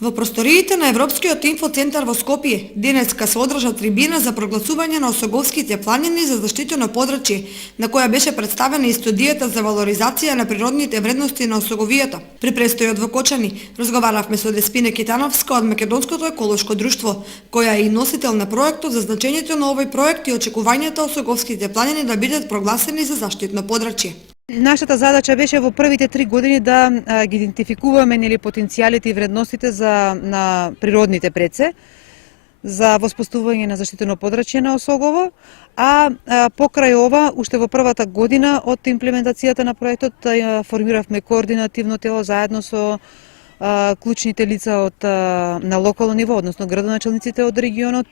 Во просториите на Европскиот инфоцентар во Скопје денеска се одржа трибина за прогласување на Осоговските планини за заштитено подрачје, на која беше представена и студијата за валоризација на природните вредности на Осоговијата. При престојот во Кочани разговаравме со Деспина Китановска од Македонското еколошко друштво, која е и носител на проектот за значењето на овој проект и очекувањето Осоговските планини да бидат прогласени за заштитно подрачје. Нашата задача беше во првите 3 години да ги идентификуваме потенцијалите и вредностите на природните преце за воспоставување на заштитено подрачје на Осогово, а покрај ова, уште во првата година од имплементацијата на проектот формиравме координативно тело заедно со клучните лица на локално ниво, односно градоначалниците од регионот,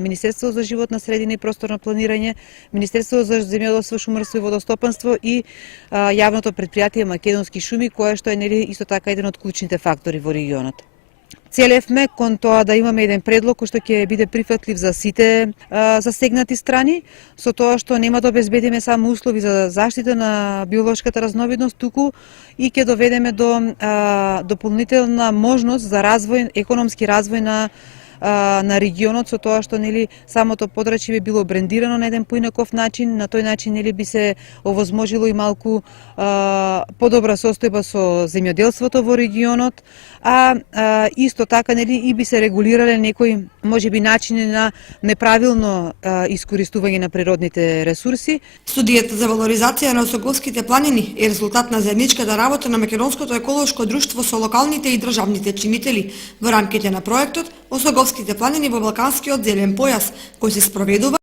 Министерство за животна средина и просторно планирање, Министерство за земјоделство, шумарство и водостопанство и јавното претпријатие Македонски шуми, кое што е исто така еден од клучните фактори во регионот. Целевме кон тоа да имаме еден предлог кој што ќе биде прифатлив за сите засегнати страни, со тоа што нема да обезбедиме само услови за заштита на биолошката разновидност, туку и ќе доведеме до дополнителна можност за развој, економски развој на регионот, со тоа што самото подрачје би било брендирано на еден поинаков начин, на тој начин би се овозможило и малку подобра состојба со земјоделството во регионот, а исто така и би се регулирале некои можеби начини на неправилно искористување на природните ресурси. Студијата за валоризација на Осоговските планини е резултат на заедничката работа на Македонското еколошко друштво со локалните и државните чинители во рамките на проектот Осоговските планини во Балканскиот зелен појас, кој се спроведува